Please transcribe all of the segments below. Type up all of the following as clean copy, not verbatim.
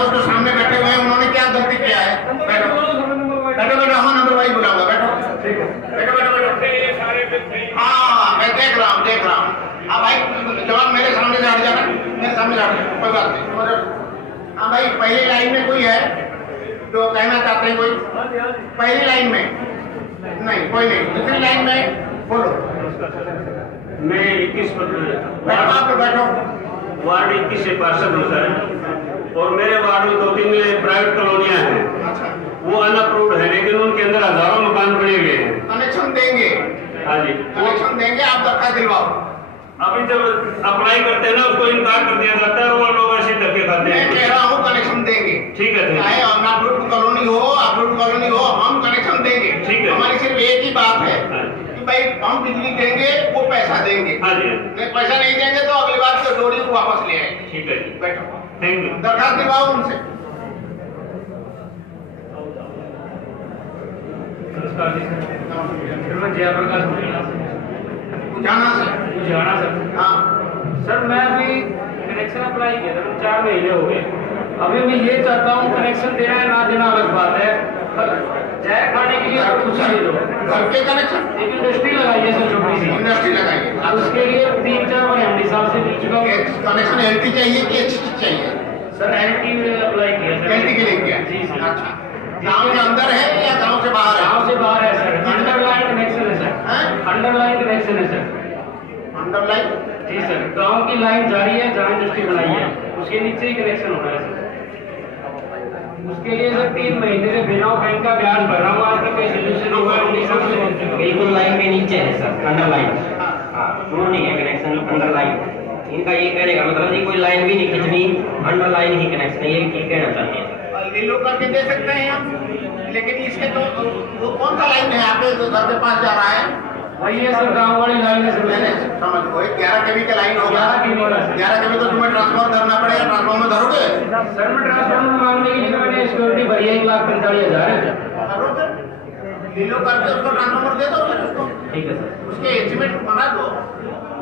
उसके सामने बैठे हुए हैं, उन्होंने क्या गलती किया है? बैठो बैठो बैठो, हाँ नंबर वाइज बुलाऊंगा, बैठो बैठो बैठो बैठो। हाँ मैं देख रहा हूँ। हाँ भाई जवाब मेरे सामने से हट जाना, मेरे सामने से हट जाना, कोई बात नहीं। हाँ भाई पहली लाइन में कोई है जो कहना चाहते हैं? कोई पहली लाइन में नहीं, कोई नहीं। दूसरी लाइन में बोलो। मैं 21 बैठो वार्ड 21 से पार्षद हूँ सर, और मेरे वार्ड में 2-3 प्राइवेट कॉलोनियाँ हैं। अच्छा, वो अनअप्रूव्ड है, लेकिन उनके अंदर हजारों मकान बने हुए हैं। कनेक्शन देंगे? हाँ जी, कनेक्शन देंगे, आप दरखास्त दिलवाओ। अभी जब अप्लाई करते हैं ना उसको इनकार कर दिया जाता है, और वो लोग ऐसे धक्के खाते हैं। मैं कह रहा हूँ कनेक्शन देंगे। ठीक है, चाहे अनअप्रूव्ड कॉलोनी हो, हम कनेक्शन देंगे। ठीक है। हमारी सिर्फ एक ही बात है कि भाई हम बिजली देंगे, वो पैसा देंगे। हाँ जी, नहीं पैसा नहीं देंगे तो अगली बार तो डोरी को वापस ले आएंगे। ठीक है जी, बैठो, थैंक यू। दरखास्त दिलवाओ उनसे। मैं जयप्रकाश जाना से जाना सर। हाँ सर मैं अभी कनेक्शन अप्लाई किया था, 4 महीने हो गए। अभी मैं ये चाहता हूँ कनेक्शन देना है ना देना अलग बात है, जय खाने के लिए आप कुछ दे दो। घर के कनेक्शन एक इंडस्ट्री लगाई है सर, छोटी सी इंडस्ट्री लगाइए। अब उसके लिए 3-4 बार एमडी साहब से मिल चुका हूँ। कनेक्शन एलटी चाहिए कि एचटी चाहिए? सर एलटी में अप्लाई किया सर। एलटी के लिए किया? जी सर। अच्छा, गाँव के अंदर है या गाँव से बाहर है? गाँव से बाहर है सर, अंडरलाइन कनेक्शन है सर। अंडरलाइन कनेक्शन है सर। अंडरलाइन? जी सर, गांव की लाइन जा रही है जहाँ इंडस्ट्री बनाई है, उसके नीचे ही कनेक्शन हो रहा है सर। उसके लिए सर 3 महीने से बिना बैंक का ब्याज भर रहा हूँ, आज तक कोई सोल्यूशन नहीं हुआ। बिल्कुल लाइन में नीचे है सर, अंडरलाइन। हाँ, वो नहीं है कनेक्शन, अंडरलाइन। इनका ये कहने का मतलब नहीं, कोई लाइन भी नहीं खींचनी, अंडरलाइन ही कनेक्शन है, ये कहना चाहते हैं सर। ये लोग करके दे सकते हैं हम, लेकिन इसके तो वो कौन सा लाइन है आपके घर के पास जा रहा है? वही है सर, गाँव वाली लाइन है सर। समझ लो 11 केवी का लाइन होगा। 11 केवी तो तुम्हें ट्रांसफर करना पड़ेगा, ट्रांसफॉर्मर धरोगे? सर मैं ट्रांसफॉर्मर मांगने के लिए मैंने सिक्योरिटी भरी है 1,45,000। लीलो करके उसको ट्रांसफॉर्मर दे दो फिर उसको। ठीक है सर। उसके एस्टिमेट बना दो,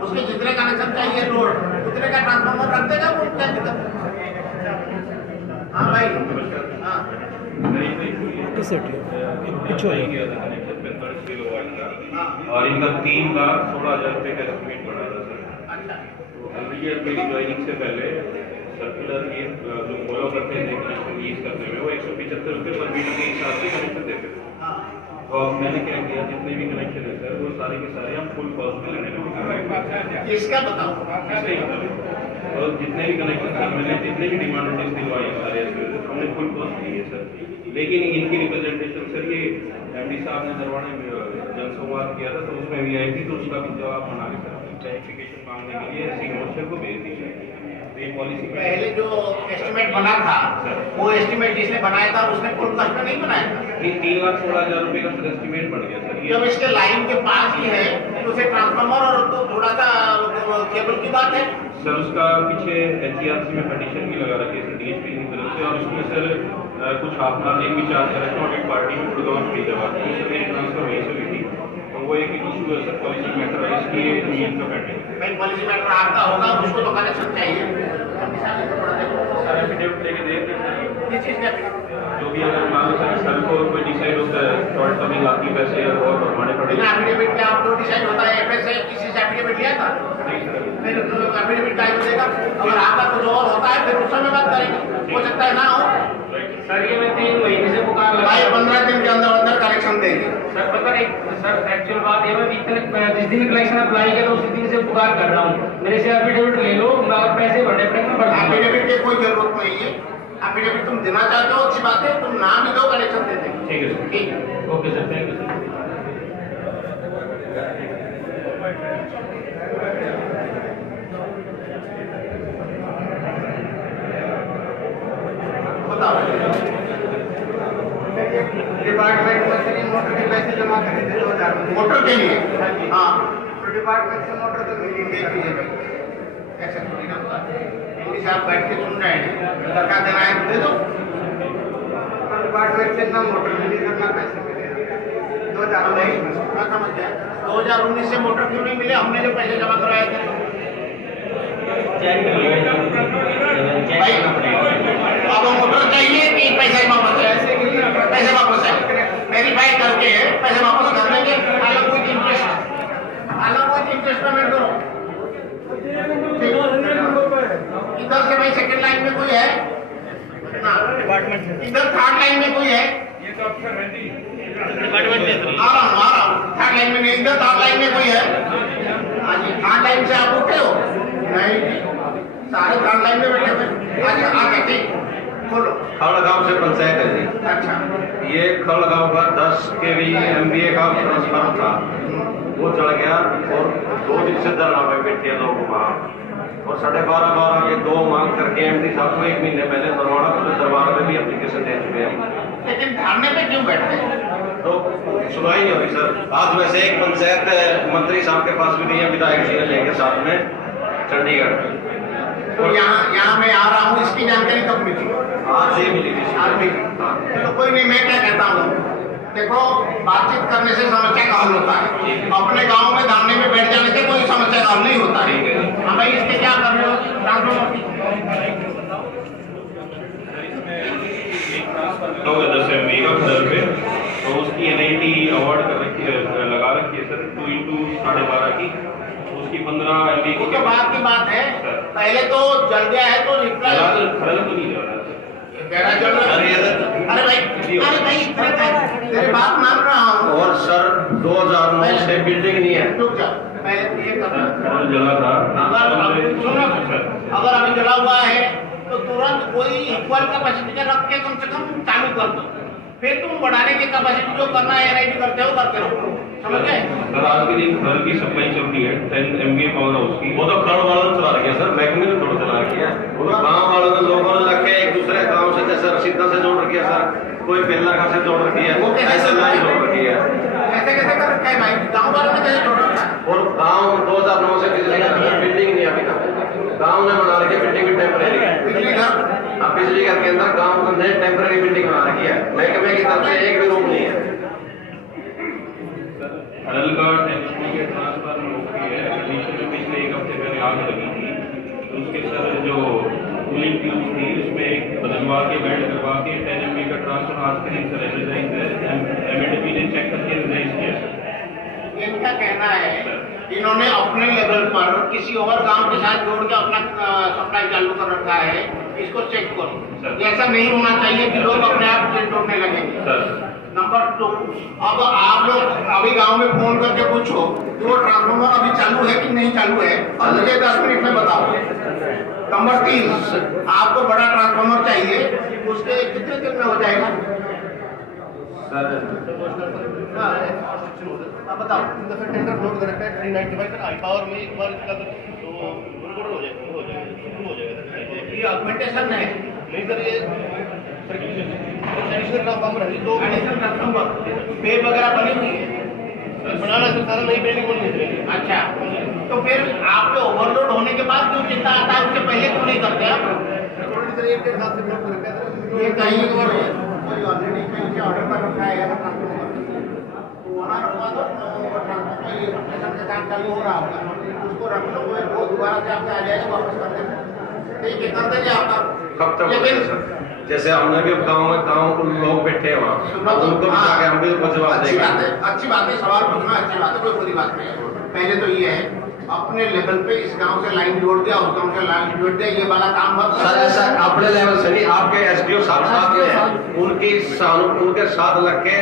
उसके जितने कनेक्शन चाहिए लोड उतने का ट्रांसफॉर्मर रख देगा वो, क्या दिक्कत है? हाँ भाई, हाँ और इनका 3,16,000 रुपये का एस्टिमेट पड़ा था सर। अच्छा, मेरी ज्वाइनिंग से पहले सर्कुलर ये जो फॉलो करते थे कनेक्शन यूज करने में, वो 175 रुपये पर मीटर के हिसाब से कनेक्शन देते थे। तो अब मैंने क्या किया, जितने भी कनेक्शन है सर वो सारे के सारे हम फुल कॉस्ट में लेने लगे। इसका बताओ। और जितने भी कनेक्शन सर मैंने जितने भी डिमांड नोटिस दिलवाए सारे हमने फुल कॉस्ट ली है सर। लेकिन इनकी रिप्रेजेंटेशन सर ये एमडी साहब ने दरवाने में जनसंवाद किया था, तो उसमें भी आई थी, तो उसका भी जवाब बना के सर क्लैरिफिकेशन मांगने के लिए सिग्नेचर को भेज दीजिए। तो ये पॉलिसी पहले जो एस्टिमेट बना था वो एस्टिमेट जिसने बनाया था उसने फुल कॉस्ट में नहीं बनाया था। ये 3,16,000 रुपये का सर एस्टिमेट बन गया सर। जब इसके लाइन के पास ही है तो उसे ट्रांसफार्मर और तो थोड़ा सा केबल की बात है सर। उसका पीछे एचईआरसी में कंडीशन भी लगा रखी है सर डीएचपी की तरफ से, और उसमें सर कुछ हाफ एन आवर भी चार्ज कर रहे थे। और एक पार्टी में गुड़गांव की जगह थी सर, मेरी ट्रांसफर वहीं से हुई थी, तो वो एक इशू है सर, पॉलिसी मैटर है, इसकी यूनियन का पेंडिंग है। भाई पॉलिसी मैटर आपका होगा, उसको तो कनेक्शन चाहिए। सर एफिडेविट लेके दे दें सर, किस चीज़ का? जो भी अगर मान लो सर को कोई डिसाइड होता है शॉर्ट कमिंग आपकी पैसे और भरवाने पड़ेंगे। बिना एफिडेविट के आपको डिसाइड होता है? एफएस से किसी से एफिडेविट लिया था? नहीं सर। फिर एफिडेविट का देगा। अगर आपका कुछ और होता है फिर उस समय बात करेंगे, हो सकता है ना हो। सर ये मैं 3 महीने से पुकार लगा। भाई 15 दिन के अंदर अंदर कनेक्शन देंगे। सर पता नहीं सर, एक्चुअल बात ये मैं जिस दिन कलेक्शन अप्लाई किया उसी दिन से पुकार कर रहा हूँ। मेरे से एफिडेविट ले लो, अगर पैसे भरने पड़ेंगे मैं भर दूंगा। एफिडेविट की कोई जरूरत नहीं है। एफिडेविट तुम देना चाहते हो अच्छी बात है, तुम नाम ही दो, कनेक्शन दे देंगे। ठीक है सर। ठीक है, okay sir, thank you sir. बताओ। डिपार्टमेंट में चलिए मोटर के पैसे जमा करें थे 2000 मोटर के लिए। हाँ तो डिपार्टमेंट से मोटर तो मिलेंगे ऐसा थोड़ी ना होता। इनसे आप बैठ के सुन रहे हैं, सरकार देना है तो दे दो। डिपार्टमेंट से ना मोटर मिली करना पैसे मिले 2019 में। मैं समझ गया 2019 से मोटर क्यों नहीं मिले? हमने जो पैसे जमा कराए थे चेक कर लीजिए, भाई अब हम कोई है ना? इधर थर्ड लाइन में कोई है? आ रहा हूँ थर्ड लाइन में नहीं, इधर थर्ड लाइन में कोई है? हाँ जी, थर्ड लाइन से आप उठे हो? नहीं, सारे थर्ड लाइन में बैठे हुए। अच्छा आगे ठीक, बोलो। खड़गांव से पंचायत है जी। अच्छा, ये खड़गांव का 10 kV MVA का ट्रांसफार्मर था, वो चढ़ गया और 2 दिन से धरना पे बैठे लोग वहाँ, और 12:30 ये 2 मांग करके एमडी साहब को 1 महीने पहले नरवाड़ा पुलिस दरबार में भी एप्लीकेशन दे चुके हैं, लेकिन धरने पे क्यों बैठे हैं? तो सुनवाई नहीं होगी सर। आज वैसे एक पंचायत मंत्री साहब के पास भी गई है, विधायक जी ने लेके साथ में चंडीगढ़। तो यहाँ मैं आ रहा हूँ, इसकी जानकारी कब मिली? आज ये मिली थी। आज मिली। तो कोई नहीं, मैं क्या कहता हूँ, देखो बातचीत करने से समस्या का हल होता है। अपने गांव में धरने में बैठ जाने से कोई समस्या का हल नहीं होता है। हाँ भाई, इसके क्या कर रहे हो? तो 10 MB का घर पे, तो उसकी NIT अवार्ड कर रखी है, लगा रखी है सर 2 into 12.5 की, उसकी 15 MB वो की। तो बात की बात है, पहले तो जल गया है तो खरल तो नहीं जा रहा अरे भाई तेरी बात मान रहा हूँ। और सर 2009 से बिल्डिंग नहीं है। रुक जा, पहले ये करना, खरल जला था। अगर अभी जला हुआ है तो तुरंत कोई इक्वल कैपेसिटी रख के कम से कम चालू कर दो, फिर तुम बढ़ाने की कैपेसिटी जो करना है NIT करते हो करते रहो, समझ गए? सर आज के दिन खरल की सप्लाई चल रही है, 10 MB पावर हाउस की। वो तो खड़ वालों ने चला रखी है सर, महकमे ने थोड़ा चला रखी है। वो तो गाँव वालों ने, लोगों ने लग के एक दूसरे गाँव से, जैसे रसीदा से जोड़ रखी है सर, कोई बेलरघाट से जोड़ रखी है, ऐसे लाइन जोड़ रखी है। कैसे कैसे कर रखा है भाई, गाँव वालों ने कैसे जोड़ रखा है? और गाँव 2009 से बिजली का बिल्डिंग नहीं अभी तक गाँव ने बना रखी है, बिल्डिंग भी टेम्परेरी। बिजली घर, अब बिजली घर के अंदर गाँव ने टेम्परेरी बिल्डिंग बना रखी है, महकमे की तरफ से एक भी रूम नहीं है। खरल का 10 MB के ट्रांसफार्मर होती है, कंडीशन में पिछले 1 हफ्ते पहले आग लगी थी, तो उसके सर जो कूलिंग ट्यूब थी उसमें एक बदलवा के बेल्ट करवा के 10 MB का ट्रांसफर आज के दिन सर एनर्जाइज है, MADP ने चेक करके एनर्जाइज किया सर। इनका कहना है इन्होंने अपने लेवल पर किसी और गांव के साथ जोड़ के अपना सप्लाई चालू कर रखा है, इसको चेक करो। ऐसा नहीं होना चाहिए कि लोग अपने आप से जोड़ने लगेंगे। नंबर 2, अब आप लोग अभी गांव में फोन करके पूछो जो ट्रांसफार्मर अभी चालू है कि नहीं चालू है, और मुझे 10 मिनट में बताओ। नंबर 3, आपको बड़ा ट्रांसफार्मर चाहिए, उसके कितने दिन में हो जाएगा? बताओ। टेंडर फ्लोट कर रखा है 395 का हाई पावर में, एक बार इसका तो गड़बड़ हो जाएगा। ये ऑगमेंटेशन है नहीं सर, ये एडिशनल ट्रांसफार्मर है तो एडिशनल ट्रांसफार्मर पे वगैरह बनी हुई है, बनाना है सारा नई बिल्डिंग बननी है। अच्छा, तो फिर आप पे ओवरलोड होने के बाद जो चिंता आता है उससे पहले क्यों नहीं करते आप? सर एक डेढ़ साल से फ्लोट कर रखा है, ये कहीं कोई ऑलरेडी कहीं से ऑर्डर कर रखा है तो वहाँ रखवा दो, ट्रांसफार्मर ये ऑपरेशन का काम चालू हो रहा होगा, उसको रख लो, वो दोबारा से आपसे आ जाएगा, वापस कर देंगे। ठीक है, कर देंगे आपका। कब तक लेकिन सर, जैसे हमने भी गाँव लोग बैठे हैं वहाँ, अब उनको भी जाके हम भी जवाब देंगे। अच्छी बात है, सवाल पूछना अच्छी बात है, कोई बुरी बात नहीं है। पहले तो ये है अपने लेवल पे इस गांव से लाइन जोड़ दिया, उस गांव से लाइन जोड़ दिया, ये वाला काम मत सर ऐसा अपने लेवल से नहीं, आपके SDO साहब साथ में है, उनके साथ लग के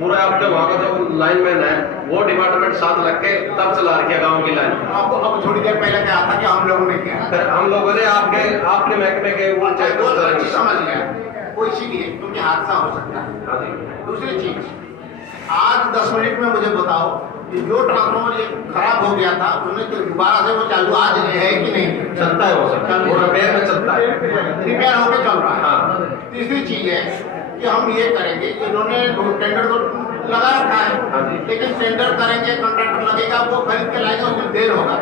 पूरा आपके वहाँ का जो लाइनमैन है वो डिपार्टमेंट साथ लग के तब चला रखी है गाँव की लाइन। आपको अब थोड़ी देर पहले क्या था कि हम लोगों ने किया, फिर हम लोगों ने आपके महकमे के वो चेक अच्छी समझ गया, वो इसीलिए क्योंकि हादसा हो सकता है। दूसरी चीज, आज 10 मिनट में मुझे बताओ कि जो ट्रांसफार्मर ये खराब हो गया था उसमें तो दोबारा से वो चालू आज है कि नहीं? चलता है वो सर, वो रिपेयर में चलता है, रिपेयर होकर चल रहा है। हाँ। तीसरी चीज है कि हम ये करेंगे, इन्होंने टेंडर तो लगा रखा हाँ है, जी। लेकिन टेंडर करेंगे, कॉन्ट्रैक्टर लगेगा, वो खरीद के लाएगा, उसमें देर होगा।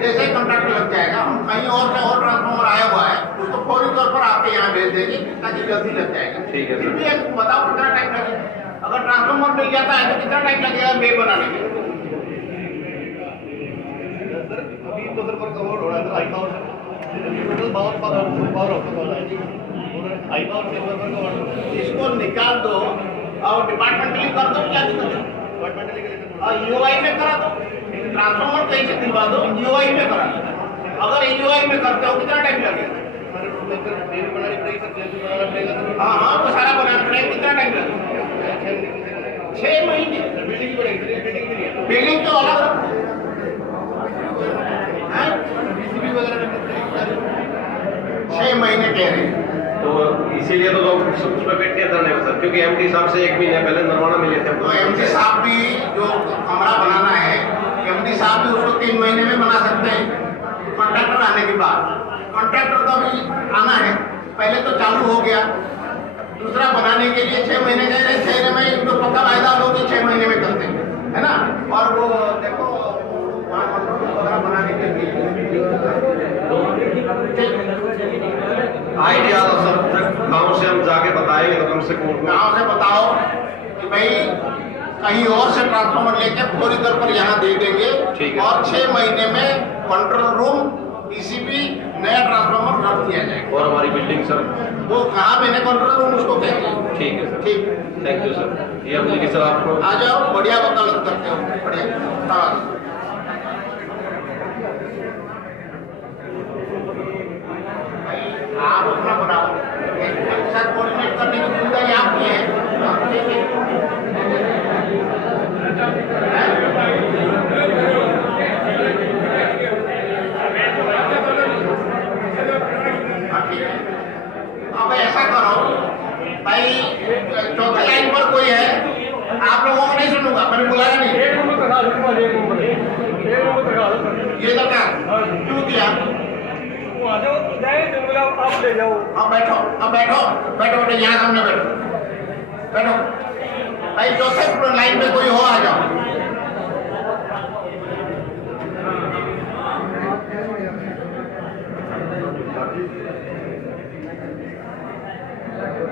जैसे ही कॉन्ट्रैक्ट लग जाएगा, हम कहीं और से और ट्रांसफार्मर आया हुआ है उसको फौरी तौर पर आपके यहाँ भेज देंगे ताकि जल्दी लग जाएगा। ठीक है फिर सर। भी एक बताओ कितना टाइम लगेगा? अगर ट्रांसफार्मर मिल जाता है तो कितना टाइम लगेगा बे बनाने में? सर अभी तो सर वर्क अवार्ड हो रहा है, high power total power of है, हाई पावर से वर्क अवार्ड इसको निकाल दो और डिपार्टमेंटली कर दो, क्या दिक्कत है? डिपार्टमेंटली के लिए और UI में करा दो, ट्रांसफार्मर कहीं से दिलवा दो, UI में करा दो। अगर UI में करते हो कितना टाइम लगेगा? सर तो बिल बनानी पड़ेगी सर, बिल बनाना पड़ेगा सर। हाँ हाँ वो सारा बनाना पड़ेगा। कितना टाइम लगेगा? 6 महीने। बिल्डिंग भी बनेगी, बिल्डिंग भी नहीं है। बिल्डिंग तो अलग है, डीसीबी वगैरह भी सारी 6 महीने कह रहे हैं। तो इसीलिए तो लोग उस पर बैठे धरने में सर, क्योंकि एमडी साहब से 1 महीने पहले नरवाना मिले थे। तो एमडी साहब भी जो कमरा बनाना है, एमडी साहब भी उसको 3 महीने में बना सकते हैं कॉन्ट्रैक्टर आने के बाद। कॉन्ट्रैक्टर तो अभी आना है, पहले तो चालू हो गया, दूसरा बनाने के लिए 6 महीने कह रहे हैं। 6 महीने में तो पक्का वायदा लोग 6 महीने में करते हैं, है ना। और वो देखो वहाँ वगैरह बनाने के लिए आइडिया तो सर गाँव से हम जाके बताएंगे तो कम से कम गाँव से बताओ कि भाई कहीं और से ट्रांसफार्मर लेके फौरी तौर पर यहाँ दे देंगे। ठीक है। और 6 महीने में कंट्रोल रूम पीसीबी नया ट्रांसफार्मर रख दिया जाएगा। और हमारी बिल्डिंग सर वो कहाँ मैंने कंट्रोल रूम उसको कहेंगे। ठीक है सर, ठीक, थैंक यू सर। ये एप्लीकेशन आपको आ जाओ, बढ़िया वकालत करते हो, बढ़िया धन्यवाद। आप अपना बनाओ, एक साथ कोऑर्डिनेट करने की जिम्मेदारी आपकी है। अब ऐसा करो भाई, चौथी लाइन पर कोई है, आप लोगों को नहीं सुनूंगा, मैंने बुलाया नहीं। ये दरकार क्यों दिया? आप ले जाओ। अब बैठो, अब बैठो बैठो बैठो, यहाँ सामने बैठो बैठो भाई। चौथे लाइन पे कोई हो, आ जाओ।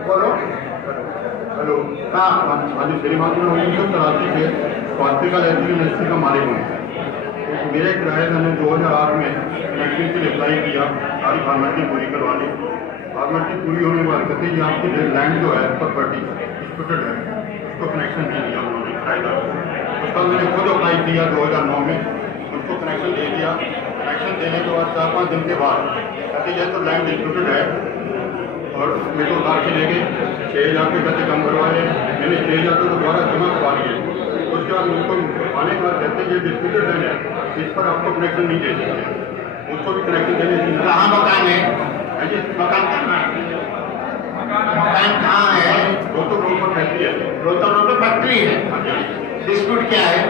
बोलो। हेलो, हाँ आज श्रीमान कराची से स्वास्थ्य का यूनिवर्सिटी का मालिक हूँ। तो मेरे किराए मैंने 2008 में कनेक्शन के लिए अप्लाई किया, सारी फॉर्मेलिटी पूरी करवा ली। फॉर्मेलिटी पूरी होने के बाद कहते हैं आपकी लैंड जो है प्रॉपर्टी डिस्प्यूटेड है, उसको कनेक्शन नहीं दिया उन्होंने किराएदार। उसका मैंने खुद अप्लाई किया 2009 में, उसको कनेक्शन दे दिया। कनेक्शन देने के बाद 4-5 दिन के बाद कहते ये तो लैंड डिस्प्यूटेड है, और मेरे को उतार के ले गए। 6,000 रुपये कहते कम करवाए, मैंने 6,000 रुपये दोबारा जमा करवा लिए। उसके बाद उनको आने के बाद कहते ये डिस्प्यूटेड लैंड है, इस पर आपको कनेक्शन नहीं दे सकते। उसको भी कनेक्शन देने। कहाँ मकान है? जी, मकान कहाँ है? मकान कहाँ है? रोहतक रोड पर फैक्ट्री है। रोहतक रोड पे फैक्ट्री है। हाँ जी। डिस्प्यूट क्या है?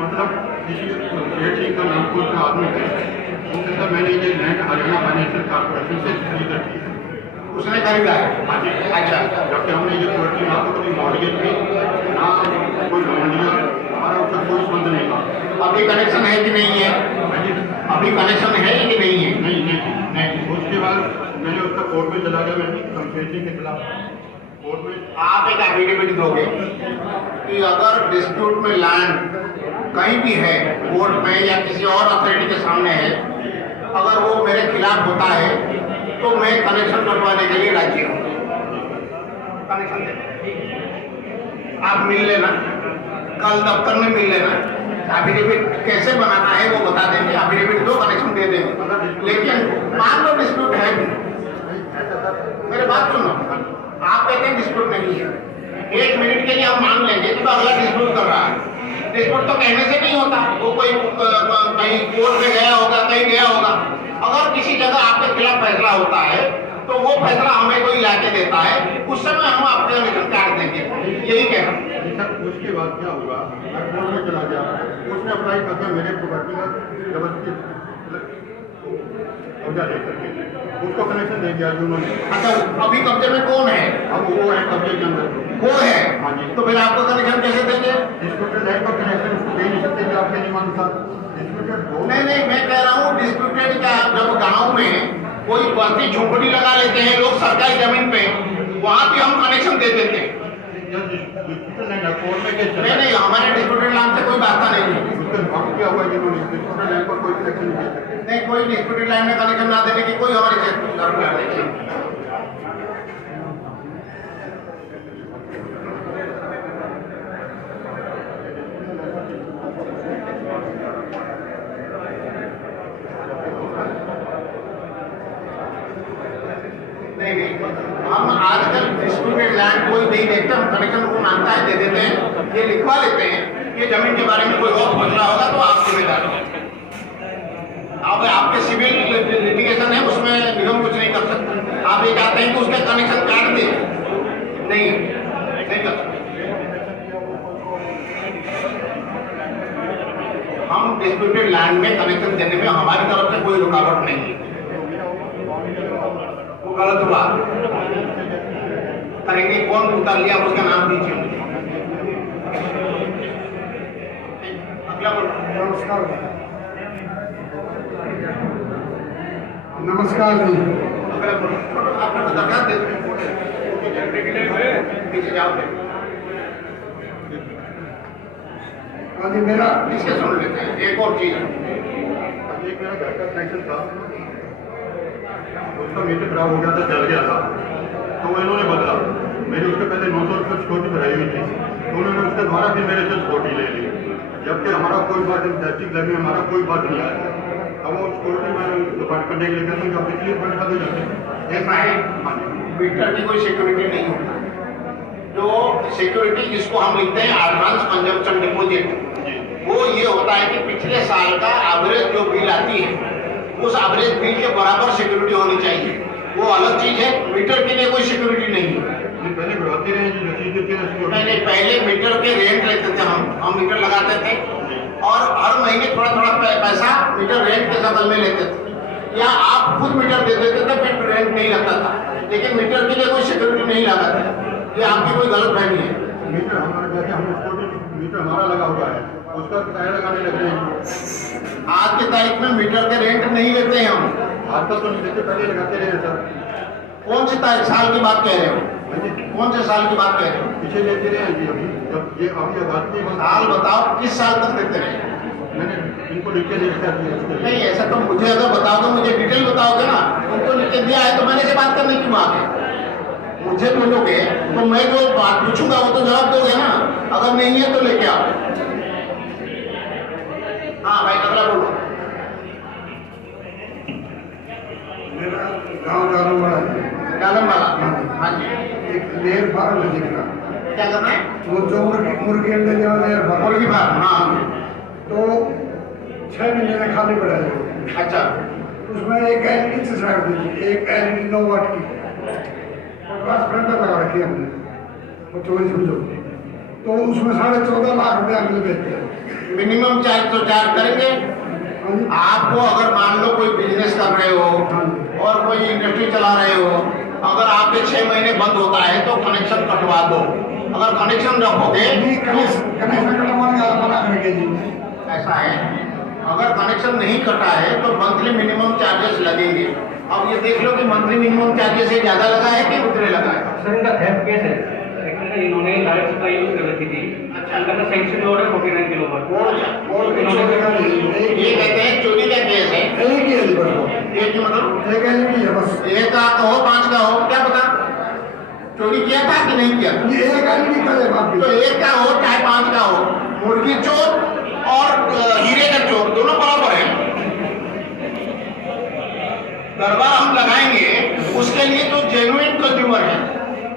मतलब किसी सेठ सिंह का नाम कोई का आदमी है, उनसे सर मैंने ये लैंड हरियाणा फाइनेंशियल कॉर्पोरेशन से खरीद रखी है। उसने खरीदा है? हाँ जी। अच्छा, जबकि हमने ये प्रॉपर्टी ना तो कभी मॉर्गेज की, ना कोई लोन लिया, हमारा उसका कोई संबंध नहीं था। अभी कनेक्शन है कि नहीं है? हाँ जी। अभी कनेक्शन है कि नहीं है? नहीं। उसके बाद मैंने उसका कोर्ट में चला गया, मैंने कंप्लेंटिंग के खिलाफ कोर्ट में। आप एक एफिडेविट दोगे कि अगर डिस्प्यूट में लैंड कहीं भी है, कोर्ट में या किसी और अथॉरिटी के सामने है, अगर वो मेरे खिलाफ होता है तो मैं कनेक्शन बनवाने के लिए राजी हूँ। कनेक्शन दे, आप मिल लेना, कल दफ्तर में मिल लेना। एफिडेविट कैसे बनाना है वो बता देंगे, एफिडेविट दो, कनेक्शन दे देंगे। लेकिन मान लो डिस्प्यूट है, मेरे बात सुनो, आप कहते हैं डिस्प्यूट नहीं है, 1 मिनट के लिए हम मान लेंगे कि अगला डिस्प्यूट कर रहा है। डिस्प्यूट तो कहने से नहीं होता, वो कोई कहीं कोर्ट में गया होगा, कहीं गया होगा। अगर किसी जगह आपके खिलाफ फैसला होता है तो वो फैसला हमें कोई लाके देता है, उस समय हम आपके कनेक्शन काट देंगे। यही कह रहा हूँ। सर उसके बाद क्या हुआ, मैं कोर्ट में चला गया, उसने अप्लाई कर दिया मेरे प्रॉपर्टी का जबरदस्ती कब्जा दे करके, उसको कनेक्शन दे दिया जो उन्होंने। अच्छा, अभी कब्जे में कौन है? अब वो है कब्जे के अंदर, वो है। हाँ जी। तो फिर आपको कनेक्शन कैसे देंगे? डिस्प्यूटेड लैंड पर कनेक्शन उसको दे नहीं सकते, जो आपके नहीं मानता। डिस्प्यूटेड नहीं, मैं कह रहा हूँ डिस्प्यूटेड का, जब गांव में कोई बस्ती झोंपड़ी लगा लेते हैं लोग सरकारी जमीन पे, वहाँ भी हम कनेक्शन दे देते हैं। डिस्प्यूटेड लैंड कोर्ट में केस चला, नहीं, हमारे डिस्प्यूटेड लैंड से कोई वास्ता नहीं है। उसके हक किया हुआ है जिन्होंने डिस्प्यूटेड लैंड पर कोई कनेक्शन नहीं दे सकते। नहीं, कोई डिस्प्यूटेड लैंड में कनेक्शन ना देने की कोई हमारी जरूरत नहीं है। हम आजकल डिस्प्यूटेड लैंड कोई नहीं देखते, हम कनेक्शन को मानता है दे देते हैं, ये लिखवा लेते हैं। ये जमीन के बारे में कोई और पूछ रहा होगा तो आप जिम्मेदार हो। अब आपके सिविल लिटिगेशन है, उसमें निगम कुछ नहीं कर सकते। आप ये चाहते हैं कि उसका कनेक्शन काट दे, नहीं कर सकते। हम डिस्प्यूटेड लैंड में कनेक्शन देने में हमारी तरफ से कोई रुकावट नहीं है। वो गलत हुआ करेंगे, कौन उतार लिया उसका नाम दीजिए मुझे। अगला नमस्कार नमस्कार जी। आपको दरखास्त दे पीछे जाओ। हाँ जी, मेरा इसके सुन लेते हैं। एक और चीज, एक मेरा घर का कनेक्शन था, उसका मीटर खराब हो गया था, जल गया था, तो वो इन्होंने बदला। मैंने उसके पहले 900 रुपये सिक्योरिटी भराई हुई थी, तो उन्होंने उसके द्वारा फिर मेरे से सिक्योरिटी ले ली, जबकि हमारा कोई बात डिस्ट्रिक्ट लगी, हमारा कोई बात नहीं आया। अब वो सिक्योरिटी में डिपार्ट करने के लिए कहते हैं कि आप पिछली बंद कर दो जाते। ऐसा है, मीटर की कोई सिक्योरिटी नहीं होती। जो सिक्योरिटी जिसको हम लिखते हैं एडवांस कंजम्पशन डिपॉजिट, वो ये होता है कि पिछले साल का एवरेज जो बिल आती है, उस एवरेज बिल के बराबर सिक्योरिटी होनी चाहिए। वो अलग चीज है, मीटर के लिए कोई सिक्योरिटी नहीं है। पहले बढ़ाते रहे जी, रसीद देते रहे। नहीं, पहले मीटर के रेंट लेते थे, हम मीटर लगाते थे और हर महीने थोड़ा थोड़ा पैसा मीटर रेंट के बदल में लेते थे, या आप खुद मीटर दे देते थे, फिर रेंट नहीं लगता था। लेकिन मीटर के लिए कोई सिक्योरिटी नहीं लगाते। ये आपकी कोई गलत फहमी है। मीटर हमारे जैसे हम सिक्योरिटी मीटर हमारा लगा हुआ है, उसका किराया लगाने लग रहे हैं। आज के तारीख में मीटर के रेंट नहीं लेते हैं हम। आजकल तो नहीं देते, पहले लगाते रहे सर। कौन से साल की बात कह रहे हो? कौन से साल की बात कह रहे हो? पीछे लेते रहे जी, अभी जब ये अभी आबादी साल बताओ, किस साल तक देते रहे? मैंने इनको नीचे लिख कर दिया। नहीं, ऐसा तो मुझे अगर बताओगे, मुझे डिटेल बताओगे ना, उनको नीचे दिया है तो मैंने से बात करने की बात है। मुझे बोलोगे तो मैं जो बात पूछूंगा वो तो जवाब दोगे ना, अगर नहीं है तो लेके आओ। हाँ भाई, अगला बोलो। मेरा गाँव डालमवाड़ा है। डालमवाड़ा, हाँ जी। एक लेयर फार्म है जिनका, क्या करना है? वो जो मुर्गी अंडे देने वाला लेयर फार्म, मुर्गी फार्म, हाँ। तो 6 महीने में खाली पड़ा है। अच्छा, उसमें एक एलईडी से साइड दी, एक एलईडी 9 वाट की ट्रांसपेरेंट लगा रखी है हमने, वो 24 समझो, तो उसमें 14.5 लाख रुपया हमने बेचते हैं। मिनिमम चार्ज तो चार्ज करेंगे। आपको अगर मान लो कोई बिजनेस कर रहे हो और कोई इंडस्ट्री चला रहे हो, अगर आपके 6 महीने बंद होता है तो कनेक्शन कटवा दो। अगर कनेक्शन रखोगे, कनेक्शन मना करेंगे जी। ऐसा है, अगर कनेक्शन नहीं कटा है तो मंथली मिनिमम चार्जेस लगेंगे। अब ये देख लो कि मंथली मिनिमम चार्जेस से ज्यादा लगा है कि उतने लगा है। सर, इनका थेफ्ट केस है। एक्चुअली इन्होंने डायरेक्ट सप्लाई यूज कर रखी थी। अच्छा, इनका सैंक्शन लोड है 49 किलो पर। ये कहते हैं चोरी का केस है। एक ही है बस, एक ही मतलब एक एलईडी है बस। एक का हो, 5 का हो, क्या पता चोरी किया था कि नहीं किया। ये एक एलईडी का है बात। तो एक का हो चाहे 5 का हो, मुर्गी चोर और हीरे का चोर दोनों बराबर है। दरबार हम लगाएंगे उसके लिए जो जेन्युइन कंज्यूमर है,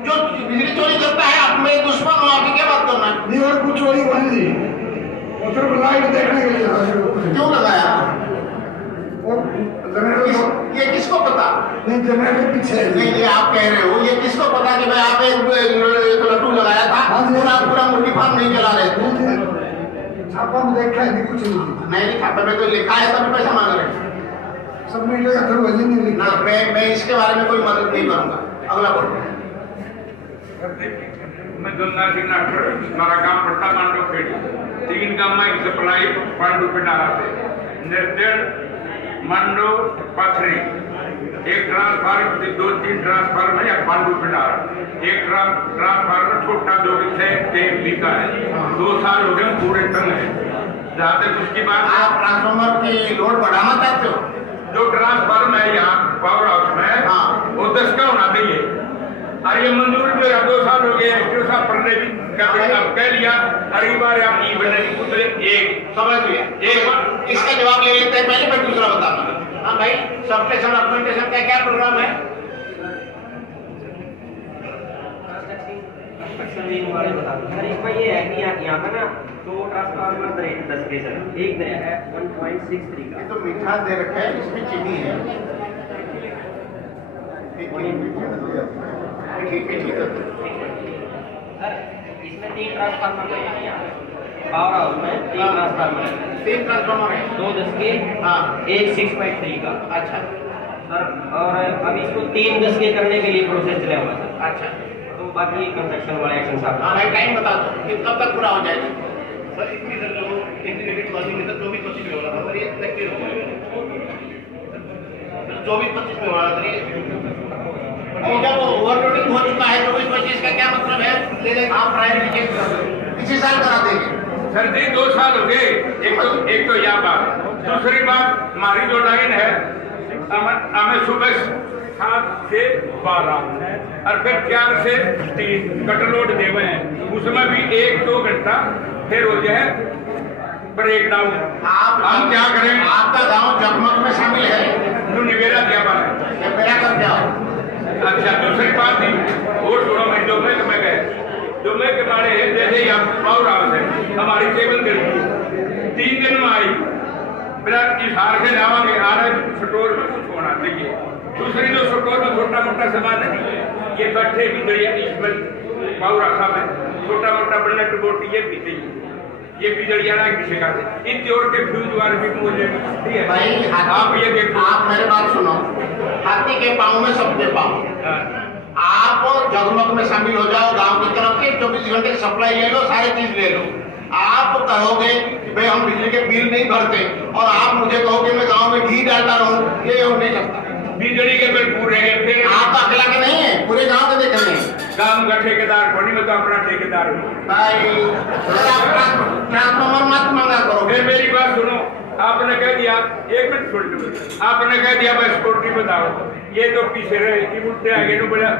जो बिजली चोरी करता है, आप मेरे दुश्मन हो, आपकी क्या बात करना है? नहीं, और कुछ चोरी बनी थी, वो सिर्फ लाइट देखने के लिए क्यों लगाया? वो ये किसको पता? नहीं, जनरेटर पीछे है। नहीं, ये आप कह रहे हो, ये किसको पता कि भाई आप एक लड्डू लगाया था, पूरा मुर्गी फार्म नहीं चला रहे थे? छापा में देखा है, कुछ नहीं, छापे में कोई लिखा है तभी पैसा मांग रहे हैं। सब मीडिया का थ्रू नहीं लिखा। मैं इसके बारे में कोई मदद नहीं करूंगा। अगला बोलो। मैं गंगा सिंह नागपुर, हमारा गांव पड़ता मांडो खेड़ी। 3 गांव में सप्लाई पांडु पिंडारा से निर्देश मांडो पथरी, एक ट्रांसफार्मर, 2-3 ट्रांसफार्मर है पांडु पिंडारा। एक ट्रांसफार्मर छोटा जो है 1 बीघा है, 2 साल हो गए पूरे टन है। जहाँ तक उसकी बात, आप ट्रांसफार्मर की लोड बढ़ाना चाहते हो? जो ट्रांसफार्मर है यहाँ पावर हाउस में, हाँ, वो 10 का होना चाहिए। अरे ये मंजूर जो है 2 साल हो गए, एक्टिव साहब पढ़ने भी कह लिया। अगली बार आप ई बनने की पुत्र एक समझ लिया। एक इसका जवाब ले लेते हैं, पहले मैं दूसरा बताना। हाँ भाई, सब स्टेशन ऑक्यूमेंटेशन का क्या प्रोग्राम है? सर ये बारे बता दो सर। इसमें ये है कि यहाँ का ना दो ट्रांसफार्मर 10 के सर, एक नया है 1.63 का। ये तो मीठा दे रखा है, इसमें चीनी है। ठीक है सर इसमें 3 ट्रांसफार्मर है, पावर हाउस में 3 ट्रांसफार्मर है, 3 ट्रांसफार्मर है। 2 10 के, हाँ एक 6.3 का। अच्छा सर और अभी इसको 3 10 के करने के लिए प्रोसेस चला हुआ है सर। अच्छा, तो बाकी कंस्ट्रक्शन वाले एक्शन साहब। हाँ भाई टाइम बता दो कि कब तक पूरा हो जाएगा। सर इसकी सर जो इंटीग्रेटेड वाली में सर 24-25 में हो रहा था सर, ये एक्टिव हो जाएगा 24-25 में हो रहा था ये। जब ओवरलोडिंग हो चुका है 24-25 का क्या मतलब है? आप प्रायोरिटी चेक कर दो, इसी साल करा देंगे। सर जी 2 साल हो गए। एक तो यह बात, दूसरी बात हमारी जो लाइन है हमें सुबह 7 से 12 और फिर 4 से 3 कटलोड दे हुए हैं, उसमें भी 1-2 घंटा फिर हो जाए ब्रेक डाउन। आप हम क्या करें? आपका गांव जगमग में शामिल है, तो निवेरा क्या बात है? ये मेरा कर दिया। अच्छा दूसरी बात थी और सुनो, मैं जुम्मे में गए, जुम्मे के बारे है जैसे यहाँ पावर हाउस है, हमारी टेबल करी 3 दिन में आई, मेरा इशार से लावांगे आ रहे स्टोर में कुछ होना चाहिए। दूसरी जो स्टोर में छोटा मोटा सामान नहीं है, ये बैठे भी दरिया इसमें पावर रखा में छोटा मोटा बनट बोटी ये भी चाहिए, ये बिजलियां ना किसी का इन जोड़ के फ्यूज वाले भी मुझे ठीक है भाई आप ये देखो, आप मेरे बात सुनो, हाथी के पाँव में सबके पाँव। आप जगमग में शामिल हो जाओ, गांव की तरफ के 24 घंटे की सप्लाई ले लो, सारी चीज ले लो। आप कहोगे कि भाई हम बिजली के बिल नहीं भरते और आप मुझे कहोगे मैं गांव में घी डालता रहूं, ये हो नहीं सकता। बिजली के बिल पूरे हैं, फिर आप अकेला के नहीं है, पूरे गांव के देख रहे हैं। गांव का ठेकेदार बनी, मैं तो अपना ठेकेदार हूँ भाई ट्रांसफार्मर मत मांगा करो। फिर मेरी बात सुनो, आपने कह दिया 1 मिनट छोड़ दो, आपने कह दिया मैं सिक्योरिटी बताओ, ये तो पीछे रहे कि उठते आगे तो बोला